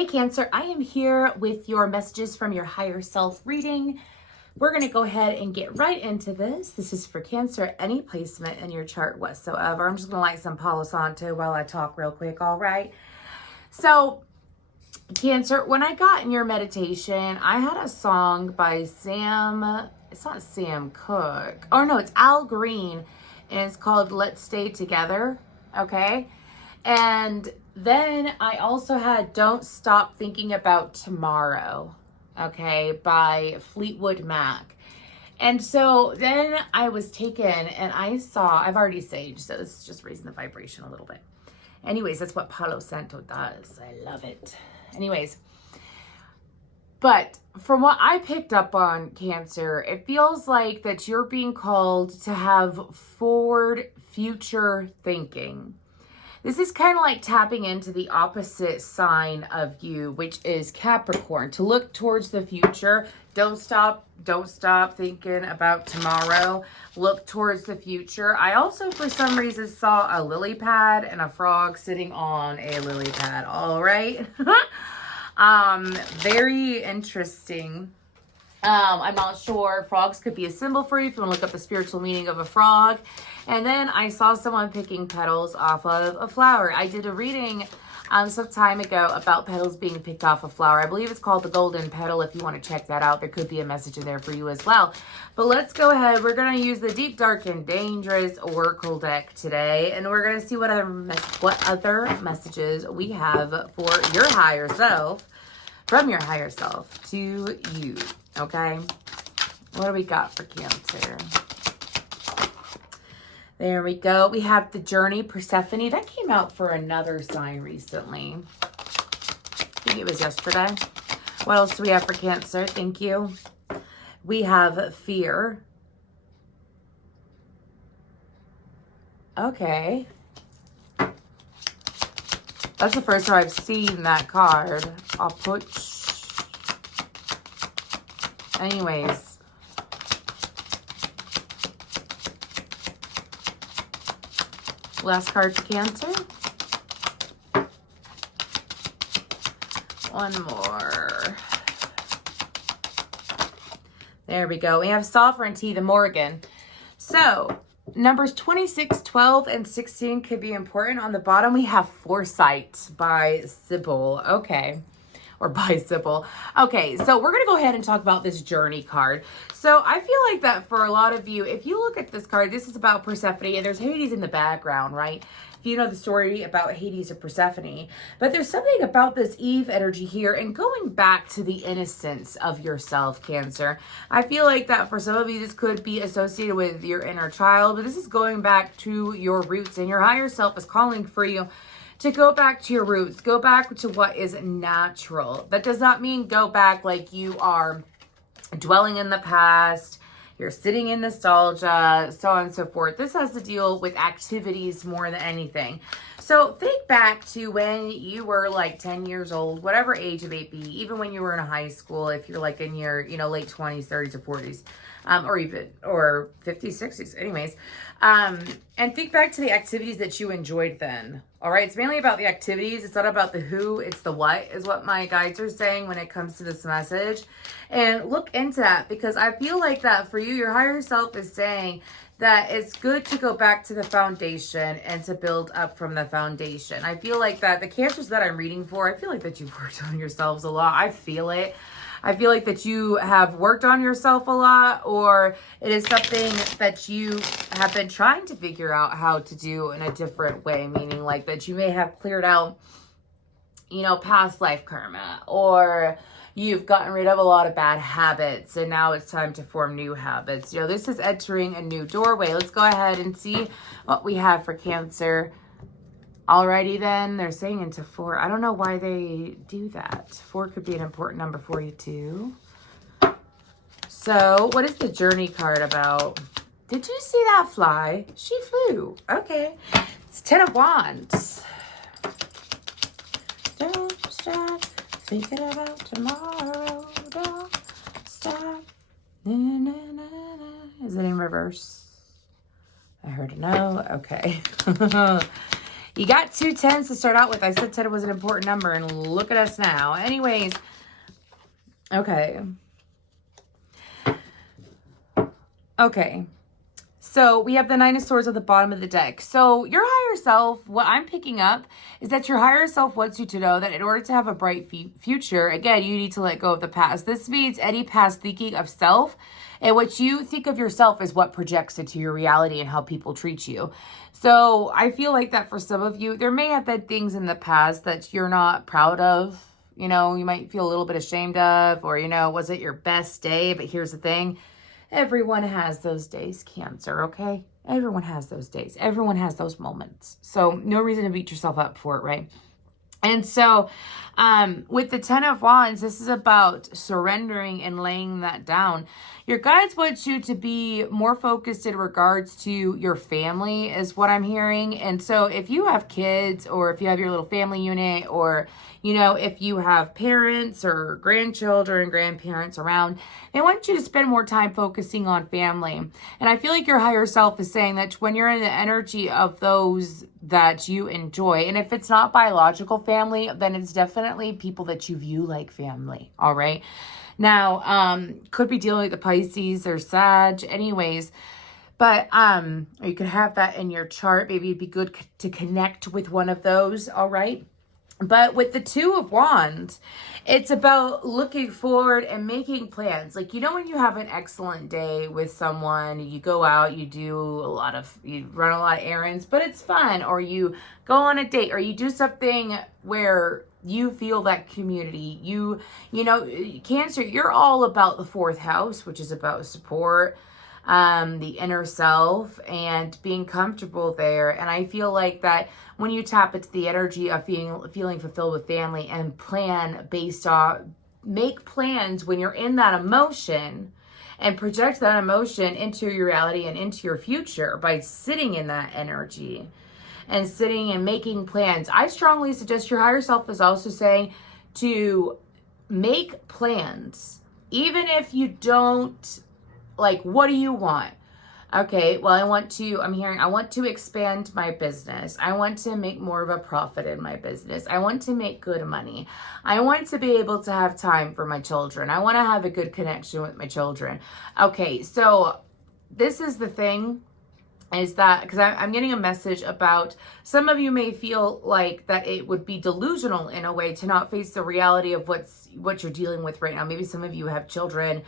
Hey Cancer, I am here with your messages from your higher self reading. We're going to go ahead and get right into this. This is for Cancer, any placement in your chart whatsoever. I'm just going to light some Palo Santo while I talk real quick, all right? So, Cancer, when I got in your meditation, I had a song by Sam, it's not Sam Cooke. Oh no, it's Al Green, and it's called Let's Stay Together, okay? And then I also had Don't Stop Thinking About Tomorrow, okay, by Fleetwood Mac. And so then I was taken and I saw, I've already saged, so this is just raising the vibration a little bit. Anyways, that's what Palo Santo does. I love it. Anyways, but from what I picked up on, Cancer, it feels like that you're being called to have forward future thinking. This is kind of like tapping into the opposite sign of you, which is Capricorn, to look towards the future. Don't stop thinking about tomorrow. Look towards the future. I also, for some reason, saw a lily pad and a frog sitting on a lily pad. All right. Very interesting. I'm not sure. Frogs could be a symbol for you if you want to look up the spiritual meaning of a frog. And then I saw someone picking petals off of a flower. I did a reading some time ago about petals being picked off a flower. I believe it's called the golden petal. If you want to check that out, there could be a message in there for you as well. But let's go ahead. We're going to use the Deep, Dark, and Dangerous Oracle deck today. And we're going to see what other messages we have for your higher self, from your higher self to you. Okay, what do we got for Cancer? There we go. We have the Journey, Persephone. That came out for another sign recently. I think it was yesterday. What else do we have for Cancer? Thank you. We have Fear. Okay. That's the first time I've seen that card. I'll put... Anyways. Last card for Cancer. One more. There we go. We have Sovereignty, the Morgan. So, numbers 26, 12, and 16 could be important. On the bottom, we have Foresight by Sybil. Okay. Or by Sybil. Okay, so we're going to go ahead and talk about this Journey card. So I feel like that for a lot of you, if you look at this card, this is about Persephone, and there's Hades in the background, right? If you know the story about Hades or Persephone. But there's something about this Eve energy here, and going back to the innocence of yourself, Cancer. I feel like that for some of you, this could be associated with your inner child, but this is going back to your roots, and your higher self is calling for you to go back to your roots, go back to what is natural. That does not mean go back like you are dwelling in the past, you're sitting in nostalgia, so on and so forth. This has to deal with activities more than anything. So think back to when you were like 10 years old, whatever age it may be, even when you were in high school, if you're like in your, late 20s, 30s, or 40s, or 50s, 60s, anyways. And think back to the activities that you enjoyed then. All right. It's mainly about the activities. It's not about the who, it's the what, is what my guides are saying when it comes to this message. And look into that, because I feel like that for you, your higher self is saying that it's good to go back to the foundation and to build up from the foundation. I feel like that the Cancers that I'm reading for, I feel like that you've worked on yourselves a lot. I feel it. I feel like that you have worked on yourself a lot, or it is something that you have been trying to figure out how to do in a different way, meaning like that you may have cleared out, past life karma, or you've gotten rid of a lot of bad habits and now it's time to form new habits. This is entering a new doorway. Let's go ahead and see what we have for Cancer. Alrighty then, they're saying into 4. I don't know why they do that. 4 could be an important number for you too. So, what is the Journey card about? Did you see that fly? She flew. Okay. It's 10 of Wands. Don't stop thinking about tomorrow. Don't stop. Na, na, na, na. Is it in reverse? I heard a no. Okay. You got 2 10s to start out with. I said 10 was an important number, and look at us now. Anyways, okay. Okay. So we have the 9 of Swords at the bottom of the deck. So your higher self, what I'm picking up is that your higher self wants you to know that in order to have a bright future, again, you need to let go of the past. This means any past thinking of self, and what you think of yourself is what projects into your reality and how people treat you. So I feel like that for some of you, there may have been things in the past that you're not proud of. You know, you might feel a little bit ashamed of, or, you know, was it your best day? But here's the thing. Everyone has those days, Cancer, okay? Everyone has those days. Everyone has those moments. So no reason to beat yourself up for it, right? And so with the 10 of Wands, this is about surrendering and laying that down. Your guides want you to be more focused in regards to your family is what I'm hearing. And so if you have kids, or if you have your little family unit, or, you know, if you have parents or grandchildren, grandparents around, they want you to spend more time focusing on family. And I feel like your higher self is saying that when you're in the energy of those that you enjoy, and if it's not biological family, then it's definitely people that you view like family, all right? Now, could be dealing with the Pisces or Sag, anyways, but you could have that in your chart. Maybe it'd be good to connect with one of those, all right? But with the 2 of Wands, it's about looking forward and making plans. Like, you know, when you have an excellent day with someone, you go out, you run a lot of errands, but it's fun, or you go on a date, or you do something where you feel that community. You know, Cancer, you're all about the 4th house, which is about support, the inner self, and being comfortable there. And I feel like that when you tap into the energy of feeling fulfilled with family and make plans when you're in that emotion, and project that emotion into your reality and into your future by sitting in that energy and sitting and making plans. I strongly suggest your higher self is also saying to make plans, even if you don't, like, what do you want? Okay, well, I want to expand my business. I want to make more of a profit in my business. I want to make good money. I want to be able to have time for my children. I want to have a good connection with my children. Okay, so this is the thing, is that, because I'm getting a message about some of you may feel like that it would be delusional in a way to not face the reality of what you're dealing with right now. Maybe some of you have children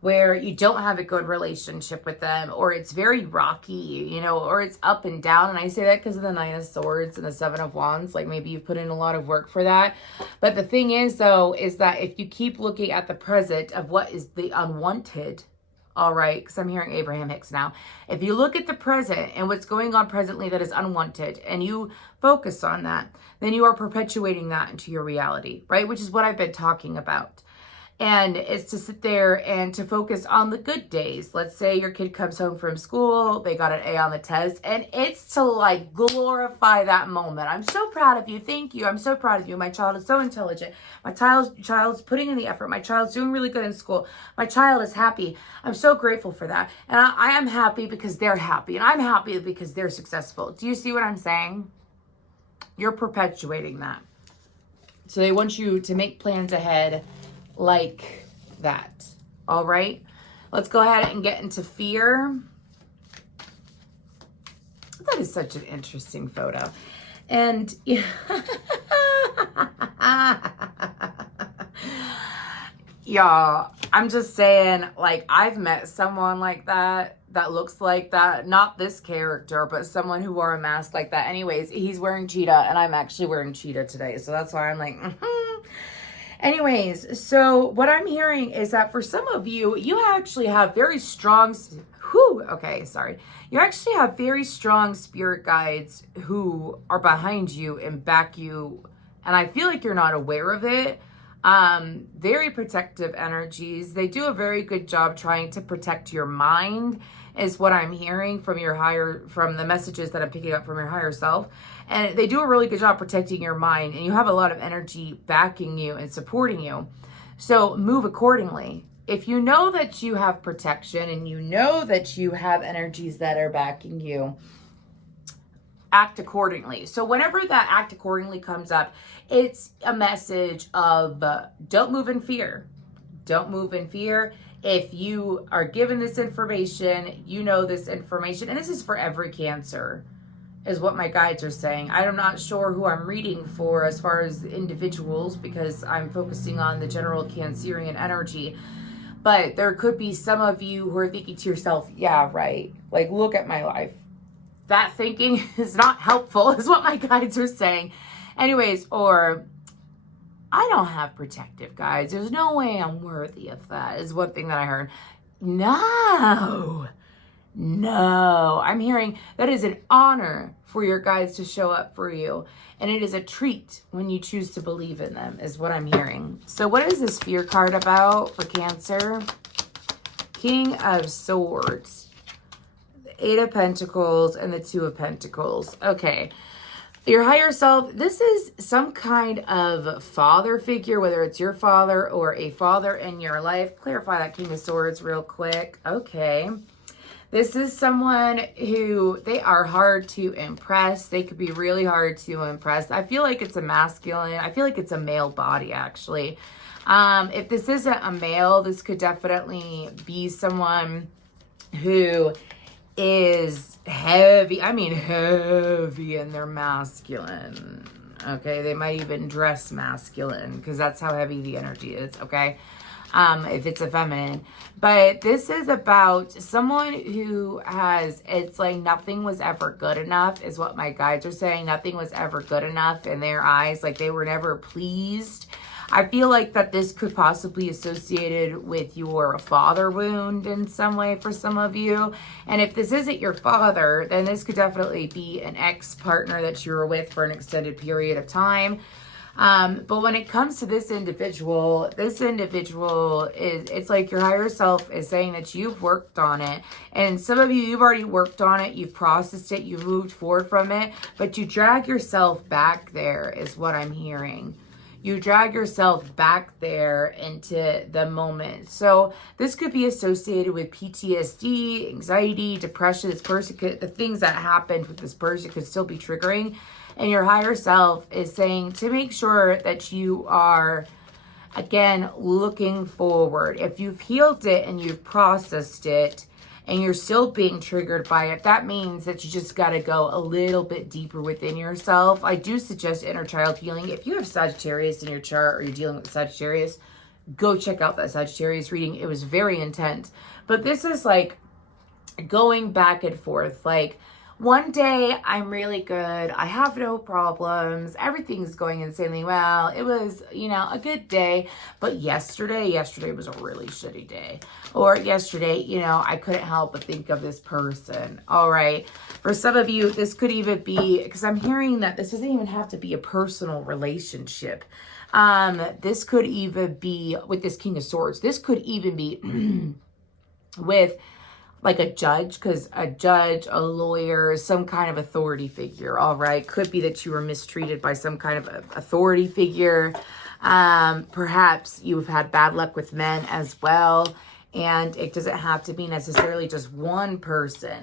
where you don't have a good relationship with them, or it's very rocky, you know, or it's up and down. And I say that because of the 9 of Swords and the 7 of Wands. Like, maybe you've put in a lot of work for that. But the thing is, though, is that if you keep looking at the present of what is the unwanted, all right, because I'm hearing Abraham Hicks now. If you look at the present and what's going on presently that is unwanted, and you focus on that, then you are perpetuating that into your reality, right? Which is what I've been talking about. And it's to sit there and to focus on the good days. Let's say your kid comes home from school, they got an A on the test, and it's to, like, glorify that moment. I'm so proud of you. Thank you. I'm so proud of you. My child is so intelligent. My child's putting in the effort. My child's doing really good in school. My child is happy. I'm so grateful for that. And I am happy because they're happy. And I'm happy because they're successful. Do you see what I'm saying? You're perpetuating that. So they want you to make plans ahead like that. All right, let's go ahead and get into fear. That is such an interesting photo. And y'all, I'm just saying, like, I've met someone like that looks like that. Not this character, but someone who wore a mask like that. Anyways, he's wearing cheetah, and I'm actually wearing cheetah today. So that's why I'm like, Anyways, so what I'm hearing is that for some of you, you actually have very strong, you actually have very strong spirit guides who are behind you and back you. And I feel like you're not aware of it. Very protective energies. They do a very good job trying to protect your mind, is what I'm hearing from the messages that I'm picking up from your higher self. And they do a really good job protecting your mind, and you have a lot of energy backing you and supporting you. So move accordingly. If you know that you have protection and you know that you have energies that are backing you, act accordingly. So whenever that act accordingly comes up, it's a message of don't move in fear. Don't move in fear. If you are given this information, you know this information, and this is for every Cancer, is what my guides are saying. I'm not sure who I'm reading for as far as individuals, because I'm focusing on the general Cancerian energy. But there could be some of you who are thinking to yourself, yeah, right. Like, look at my life. That thinking is not helpful, is what my guides are saying. Anyways, or I don't have protective guides. There's no way I'm worthy of that, is one thing that I heard. No. I'm hearing that is an honor for your guides to show up for you. And it is a treat when you choose to believe in them, is what I'm hearing. So what is this fear card about for Cancer? King of Swords, the Eight of Pentacles, and the Two of Pentacles. Okay. Your higher self, this is some kind of father figure, whether it's your father or a father in your life. Clarify that King of Swords real quick. Okay. This is someone who, they are hard to impress. They could be really hard to impress. I feel like it's a masculine. I feel like it's a male body, actually. If this isn't a male, this could definitely be someone who is heavy. I mean, heavy in their masculine. Okay, they might even dress masculine because that's how heavy the energy is. Okay, if it's a feminine. But this is about someone who has, it's like nothing was ever good enough, is what my guides are saying. Nothing was ever good enough in their eyes. Like they were never pleased. I feel like that this could possibly be associated with your father wound in some way for some of you. And if this isn't your father, then this could definitely be an ex-partner that you were with for an extended period of time. But when it comes to this individual is, it's like your higher self is saying that you've worked on it. And some of you, you've already worked on it. You've processed it. You've moved forward from it. But you drag yourself back there is what I'm hearing. You drag yourself back there into the moment. So this could be associated with PTSD, anxiety, depression. This person could, the things that happened with this person could still be triggering. And your higher self is saying to make sure that you are, again, looking forward. If you've healed it and you've processed it and you're still being triggered by it, that means that you just got to go a little bit deeper within yourself. I do suggest inner child healing. If you have Sagittarius in your chart or you're dealing with Sagittarius, go check out that Sagittarius reading. It was very intense. But this is like going back and forth. Like, one day I'm really good. I have no problems. Everything's going insanely well. It was, you know, a good day. But yesterday was a really shitty day. Or yesterday, you know, I couldn't help but think of this person. All right. For some of you, this could even be, because I'm hearing that this doesn't even have to be a personal relationship. This could even be with this King of Swords. This could even be with like a judge, because a judge, a lawyer, some kind of authority figure, all right? Could be that you were mistreated by some kind of authority figure. Perhaps you've had bad luck with men as well, and it doesn't have to be necessarily just one person.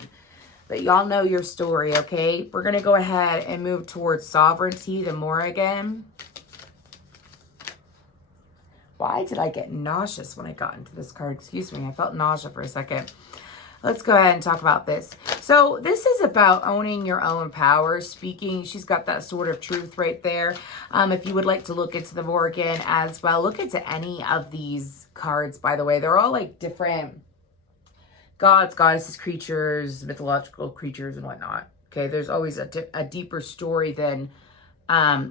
But y'all know your story, okay? We're going to go ahead and move towards sovereignty, the Morrigan. Why did I get nauseous when I got into this card? Excuse me, I felt nausea for a second. Let's go ahead and talk about this. So this is about owning your own power, speaking. She's got that sword of truth right there. If you would like to look into the Morrigan as well, look into any of these cards, by the way. They're all like different gods, goddesses, creatures, mythological creatures and whatnot. Okay, there's always a deeper story than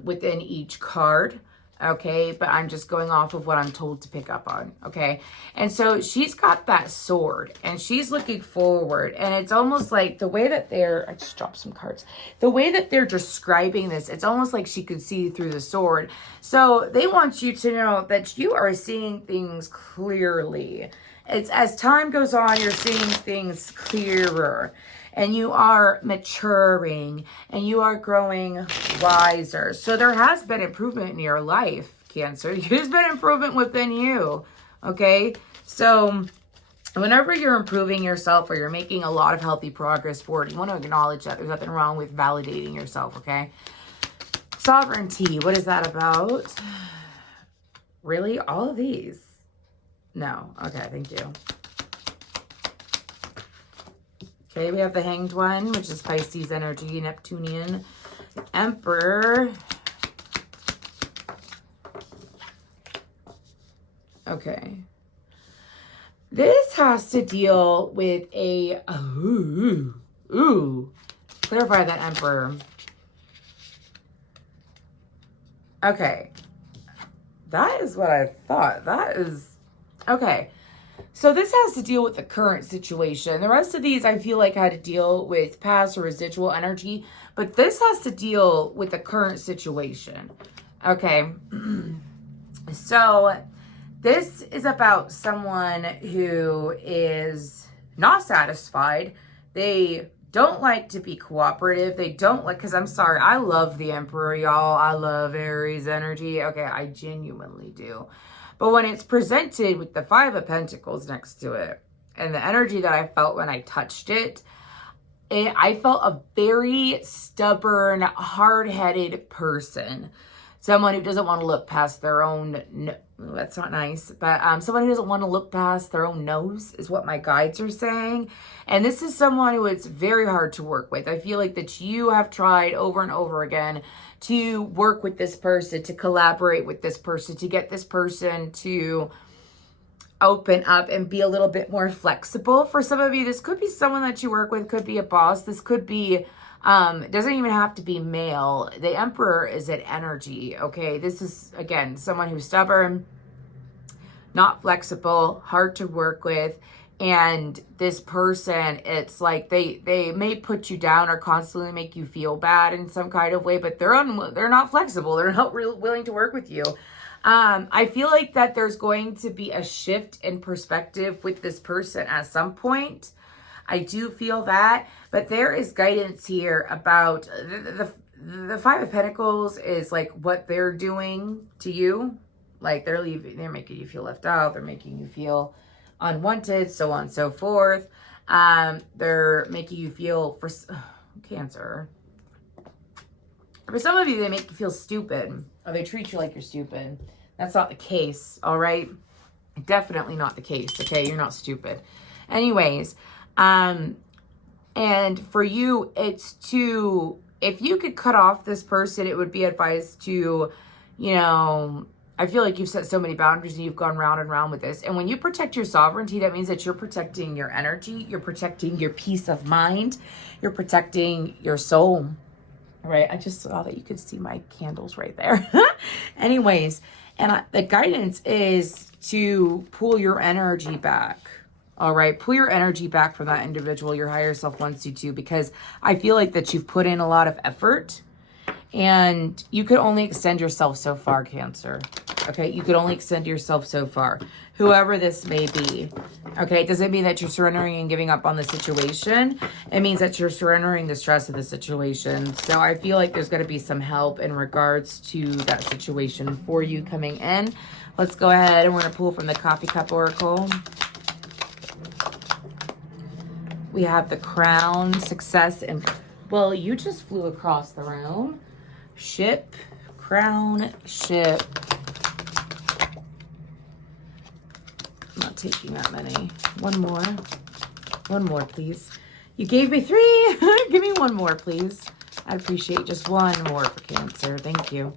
within each card. Okay, but I'm just going off of what I'm told to pick up on, okay? And so she's got that sword, and she's looking forward, and it's almost like the way that I just dropped some cards. The way that they're describing this, it's almost like she could see through the sword. So they want you to know that you are seeing things clearly. It's as time goes on, you're seeing things clearer. And you are maturing and you are growing wiser. So there has been improvement in your life, Cancer. There's been improvement within you. Okay. So Whenever you're improving yourself or you're making a lot of healthy progress forward, you want to acknowledge that there's nothing wrong with validating yourself, okay? Sovereignty, what is that about? Really? All of these? No. Okay, thank you. Okay, we have the Hanged One, which is Pisces energy, Neptunian. Emperor. Okay. This has to deal with a... Clarify that, Emperor. Okay. That is what I thought. That is... Okay. So this has to deal with the current situation. The rest of these I feel like had to deal with past or residual energy. But this has to deal with the current situation. Okay. So this is about someone who is not satisfied. They don't like to be cooperative. They don't like, because I'm sorry, I love the Emperor, y'all. I love Aries energy. Okay, I genuinely do. But when it's presented with the Five of Pentacles next to it, and the energy that I felt when I touched it, I felt a very stubborn, hard-headed person. Someone who doesn't want to look past their own, no, that's not nice, but someone who doesn't want to look past their own nose is what my guides are saying. And this is someone who it's very hard to work with. I feel like that you have tried over and over again to work with this person, to collaborate with this person, to get this person to open up and be a little bit more flexible. For some of you, this could be someone that you work with, could be a boss. This could be, doesn't even have to be male. The Emperor is an energy, okay? This is, again, someone who's stubborn, not flexible, hard to work with. And this person, it's like they may put you down or constantly make you feel bad in some kind of way, but they're not flexible. They're not really willing to work with you. I feel like that there's going to be a shift in perspective with this person at some point. I do feel that, but there is guidance here about the Five of Pentacles is like what they're doing to you. Like they're making you feel left out. They're making you feel unwanted, so on and so forth. They're making you feel, for Cancer, for some of you, they make you feel stupid, or they treat you like you're stupid. That's not the case, all right? Definitely not the case, okay? You're not stupid. Anyways, and for you, it's to, if you could cut off this person, it would be advised to, you know, I feel like you've set so many boundaries and you've gone round and round with this. And when you protect your sovereignty, that means that you're protecting your energy. You're protecting your peace of mind. You're protecting your soul. Right? I just saw that you could see my candles right there. Anyways, and the guidance is to pull your energy back. All right? Pull your energy back from that individual your higher self wants you to, because I feel like that you've put in a lot of effort and you could only extend yourself so far, Cancer. Okay, you could only extend yourself so far, whoever this may be. Okay, it doesn't mean that you're surrendering and giving up on the situation. It means that you're surrendering the stress of the situation. So I feel like there's going to be some help in regards to that situation for you coming in. Let's go ahead and we're going to pull from the Coffee Cup Oracle. We have the Crown, Success, and, well, you just flew across the room. Ship, Crown, Ship. I'm not taking that many. One more, please. You gave me 3. Give me one more, please. I appreciate just one more for Cancer. Thank you.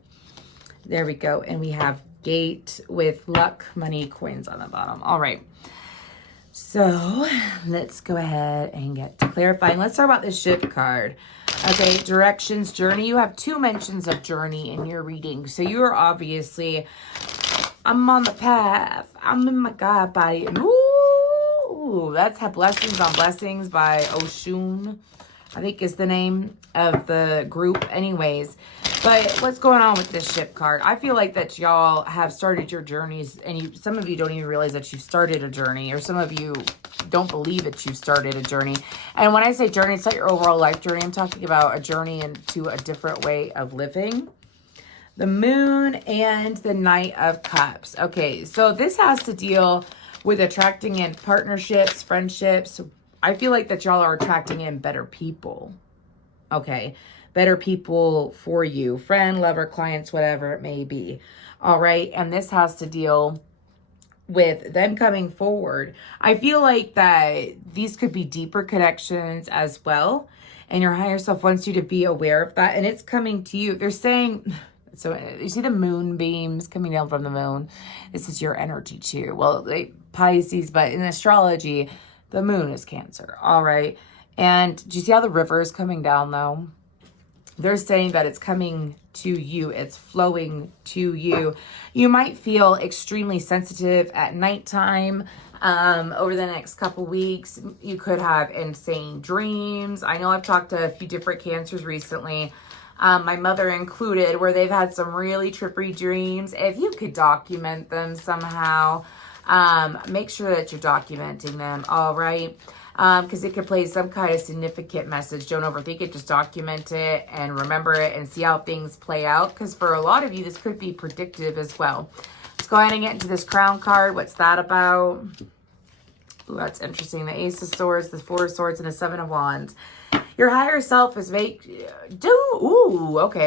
There we go. And we have Gate with luck, money, coins on the bottom. All right. So let's go ahead and get to clarifying. Let's talk about the Ship card. Okay, directions, journey. You have 2 mentions of journey in your reading. So you are obviously, I'm on the path. I'm in my God body. Ooh, that's Blessings on Blessings by Oshun, I think is the name of the group. Anyways, but what's going on with this Ship card? I feel like that y'all have started your journeys, and some of you don't even realize that you've started a journey, or some of you don't believe that you've started a journey. And when I say journey, it's not your overall life journey. I'm talking about a journey into a different way of living. The Moon and the Knight of Cups. Okay, so this has to deal with attracting in partnerships, friendships. I feel like that y'all are attracting in better people. Okay. Better people for you. Friend, lover, clients, whatever it may be. All right. And this has to deal with them coming forward. I feel like that these could be deeper connections as well. And your higher self wants you to be aware of that. And it's coming to you. They're saying, so you see the moonbeams coming down from the moon. This is your energy too. Well, Pisces, but in astrology, the moon is Cancer. All right. And do you see how the river is coming down though? They're saying that it's coming to you. It's flowing to you. You might feel extremely sensitive at nighttime. Over the next couple weeks, you could have insane dreams. I know I've talked to a few different Cancers recently, my mother included, where they've had some really trippy dreams. If you could document them somehow, make sure that you're documenting them, all right? Because it could play some kind of significant message. Don't overthink it. Just document it and remember it and see how things play out. Because for a lot of you, this could be predictive as well. Let's go ahead and get into this Crown card. What's that about? Ooh, that's interesting. The Ace of Swords, the Four of Swords, and the Seven of Wands. Your higher self is okay.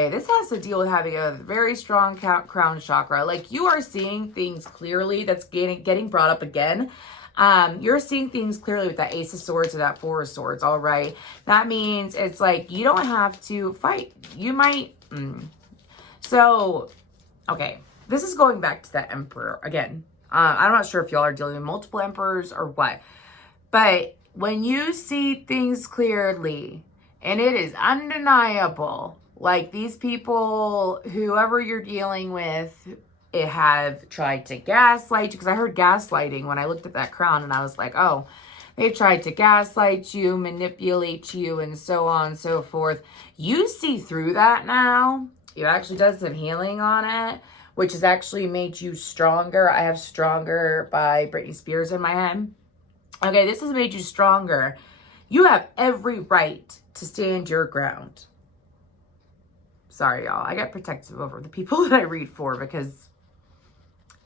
This has to deal with having a very strong crown chakra. Like you are seeing things clearly. That's getting brought up again. You're seeing things clearly with that Ace of Swords or that Four of Swords, all right? That means it's like you don't have to fight. You might... So, okay. This is going back to that Emperor again. I'm not sure if y'all are dealing with multiple Emperors or what. But when you see things clearly, and it is undeniable, like these people, whoever you're dealing with... It have tried to gaslight you, because I heard gaslighting when I looked at that crown, and I was like, oh, they've tried to gaslight you, manipulate you, and so on and so forth. You see through that now. You actually done some healing on it, which has actually made you stronger. I have Stronger by Britney Spears in my head. Okay, this has made you stronger. You have every right to stand your ground. Sorry, y'all. I get protective over the people that I read for because...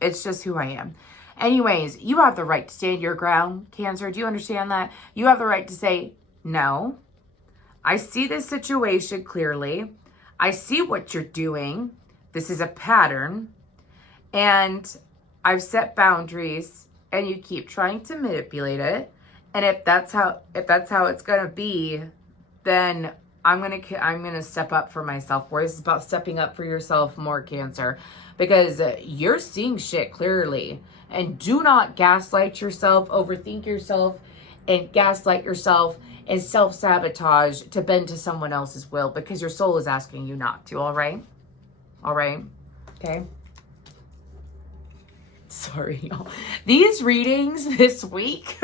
it's just who I am. Anyways, you have the right to stand your ground, Cancer. Do you understand that? You have the right to say, no, I see this situation clearly. I see what you're doing. This is a pattern. And I've set boundaries and you keep trying to manipulate it. And if that's how it's going to be, then I'm going to step up for myself. Where this is about stepping up for yourself more, Cancer. Because you're seeing shit clearly. And do not gaslight yourself, overthink yourself, and gaslight yourself and self-sabotage to bend to someone else's will. Because your soul is asking you not to, all right? All right? Okay? Sorry, y'all. These readings this week...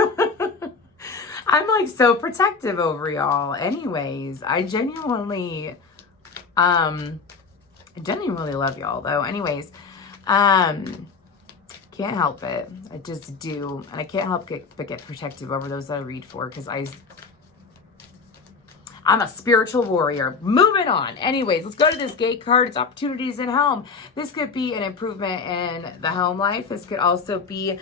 I'm like so protective over y'all. Anyways, I genuinely love y'all though. Anyways, can't help it. I just do. And I can't help but get protective over those that I read for, because I'm a spiritual warrior. Moving on. Anyways, let's go to this Gate card. It's opportunities in home. This could be an improvement in the home life. This could also be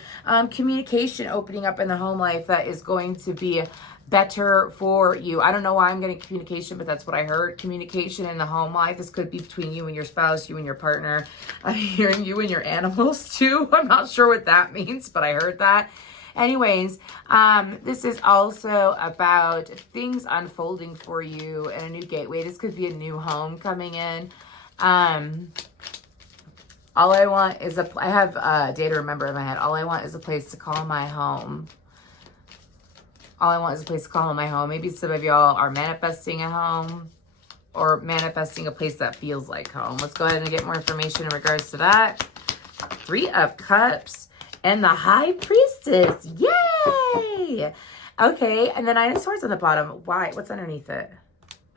communication opening up in the home life that is going to be better for you. I don't know why I'm getting communication, but that's what I heard. Communication in the home life. This could be between you and your spouse, you and your partner. I'm hearing you and your animals too. I'm not sure what that means, but I heard that. Anyways, this is also about things unfolding for you and a new gateway. This could be a new home coming in. All I want is I have a day to remember in my head. All I want is a place to call my home. All I want is a place to call my home. Maybe some of y'all are manifesting a home or manifesting a place that feels like home. Let's go ahead and get more information in regards to that. Three of Cups. And the High Priestess. Yay! Okay, and the Nine of Swords on the bottom. Why? What's underneath it?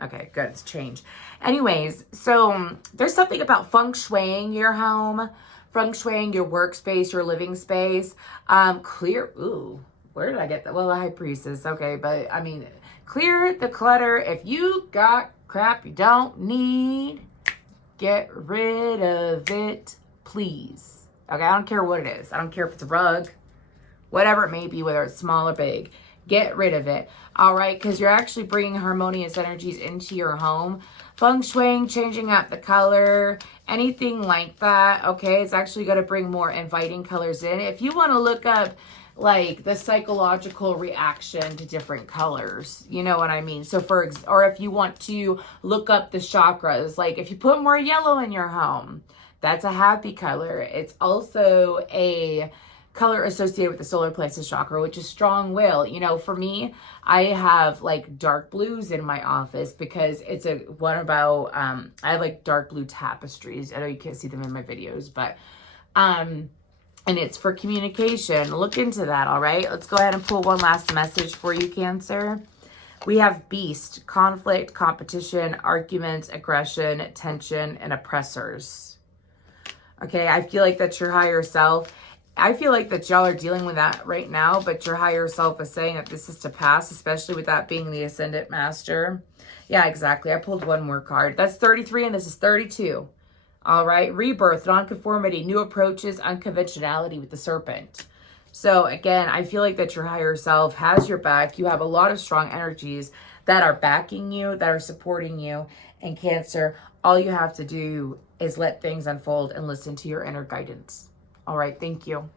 Okay, good. It's change. Anyways, so there's something about feng shuiing your home, feng shuiing your workspace, your living space. Ooh, where did I get that? Well, the High Priestess. Okay, but I mean, clear the clutter. If you got crap you don't need, get rid of it, please. Okay, I don't care what it is. I don't care if it's a rug, whatever it may be, whether it's small or big. Get rid of it, all right? Because you're actually bringing harmonious energies into your home. Feng shuiing, changing up the color, anything like that, okay? It's actually going to bring more inviting colors in. If you want to look up like the psychological reaction to different colors, you know what I mean? So or if you want to look up the chakras, like if you put more yellow in your home, that's a happy color. It's also a color associated with the solar plexus chakra, which is strong will. You know, for me, I have like dark blues in my office because it's one about, I have like dark blue tapestries. I know you can't see them in my videos, but, and it's for communication. Look into that, all right? Let's go ahead and pull one last message for you, Cancer. We have beast, conflict, competition, arguments, aggression, tension, and oppressors. Okay, I feel like that's your higher self. I feel like that y'all are dealing with that right now, but your higher self is saying that this is to pass, especially with that being the Ascendant Master. Yeah, exactly. I pulled one more card. That's 33 and this is 32. All right. Rebirth, nonconformity, new approaches, unconventionality with the Serpent. So again, I feel like that your higher self has your back. You have a lot of strong energies that are backing you, that are supporting you. And Cancer, all you have to do is let things unfold and listen to your inner guidance. All right, thank you.